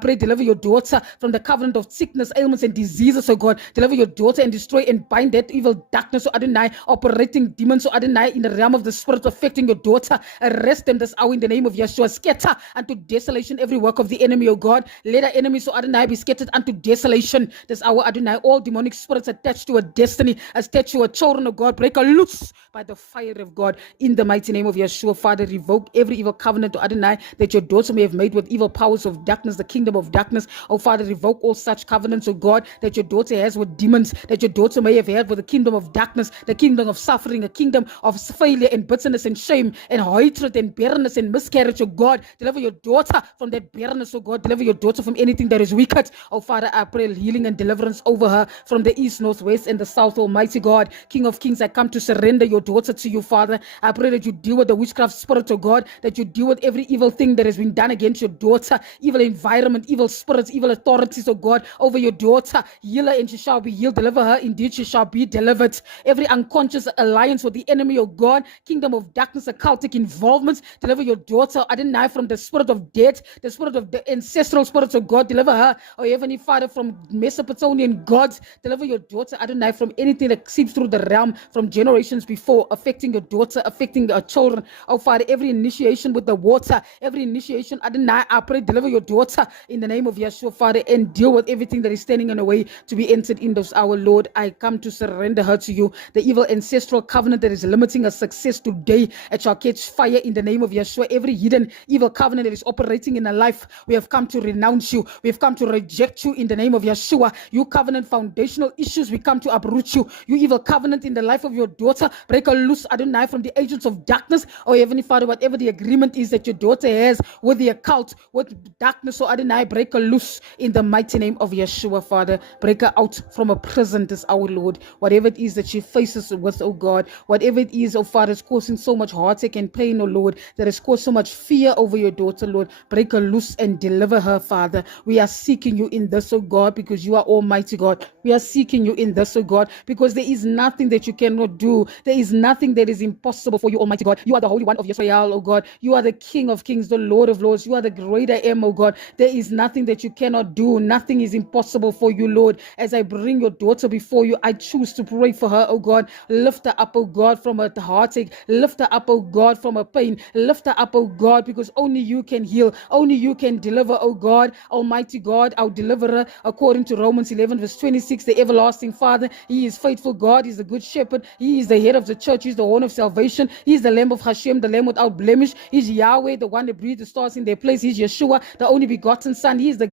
pray, deliver your daughter from the covenant of sickness, ailments, and diseases, oh God. Deliver your daughter and destroy and bind that evil darkness, oh Adonai, operating demons, oh Adonai, in the realm of the spirit, affecting your daughter. Arrest them this hour in the name of Yeshua. Scatter unto desolation every work of the enemy, oh God. Let our enemies, oh Adonai, be scattered unto desolation this hour, Adonai. All demonic spirits attached to a destiny, attached to a children, oh God, break a loose by the fire of God in the mighty name of Yeshua. Father, revoke every evil covenant, oh Adonai, that your daughter may have made with evil powers of darkness, the kingdom of darkness. Oh Father, revoke all such covenants, oh God, that your daughter has with demons, that your daughter may have had with the kingdom of darkness, the kingdom of suffering, a kingdom of failure and bitterness and shame and hatred and barrenness and miscarriage, oh God. Deliver your daughter from that barrenness, oh God. Deliver your daughter from anything that is wicked. Oh Father, I pray healing and deliverance over her from the east, north, west, and the south, Almighty God. King of kings, I come to surrender your daughter to you, Father. I pray that you deal with the witchcraft spirit, oh God, that you deal with every evil thing that has been done against your daughter, evil environment, evil spirits, evil authorities, oh God, over your daughter. Heal her and she shall be healed. Deliver her, indeed she shall be delivered. Every unconscious alliance with the enemy, oh God, kingdom of darkness, occultic involvements, deliver your daughter, I deny from the spirit of death, the spirit of the ancestral spirits of God. Deliver her, oh Heavenly Father, from Mesopotamian gods. Deliver your daughter, I deny from anything that seeps through the realm from generations before, affecting your daughter, affecting your children. Oh Father, every initiation with the water, every initiation, I deny, I pray, deliver your daughter in the name of Yeshua, Father, and deal with everything that is standing in the way to be entered in this hour, Lord. I come to surrender her to you. The evil ancestral covenant that is limiting her success today, it shall catch fire in the name of Yeshua. Every hidden evil covenant that is operating in her life, we have come to renounce you. We have come to reject you in the name of Yeshua. You covenant foundational issues, we come to uproot you. You evil covenant in the life of your daughter, break her loose, Adonai, from the agents of darkness. Oh Heavenly Father, whatever the agreement is that your daughter has with the occult, with darkness, oh Adonai, break her loose in the mighty name of Yeshua, Father. Break her out from a prison this hour, Lord. Whatever it is that she faces with, oh God, whatever it is, oh Father, is causing so much heartache and pain, oh Lord, that has caused so much fear over your daughter, Lord. Break her loose and deliver her, Father. We are seeking you in this, oh God, because you are Almighty God. We are seeking you in this, oh God, because there is nothing that you cannot do. There is nothing that is impossible for you, Almighty God. You are the Holy One of Israel, oh God. You are the King of Kings, the Lord of Lords. You are the great I am, oh God. There is nothing that you cannot do. Nothing is impossible for you, Lord. As I bring your daughter before you, I choose to pray for her, oh God. Lift her up, oh God, from her heartache. Lift her up, oh God, from her pain. Lift her up, oh God, because only you can heal. Only you can deliver, oh God. Almighty God, our deliverer, according to Romans 11, verse 26, the everlasting Father. He is faithful God. He's the good shepherd. He is the head of the church. He's the horn of salvation. He's the Lamb of Hashem, the Lamb without blemish. He's Yahweh, the one that breathed the stars in their place. He's Yeshua, the only begotten Son. He is the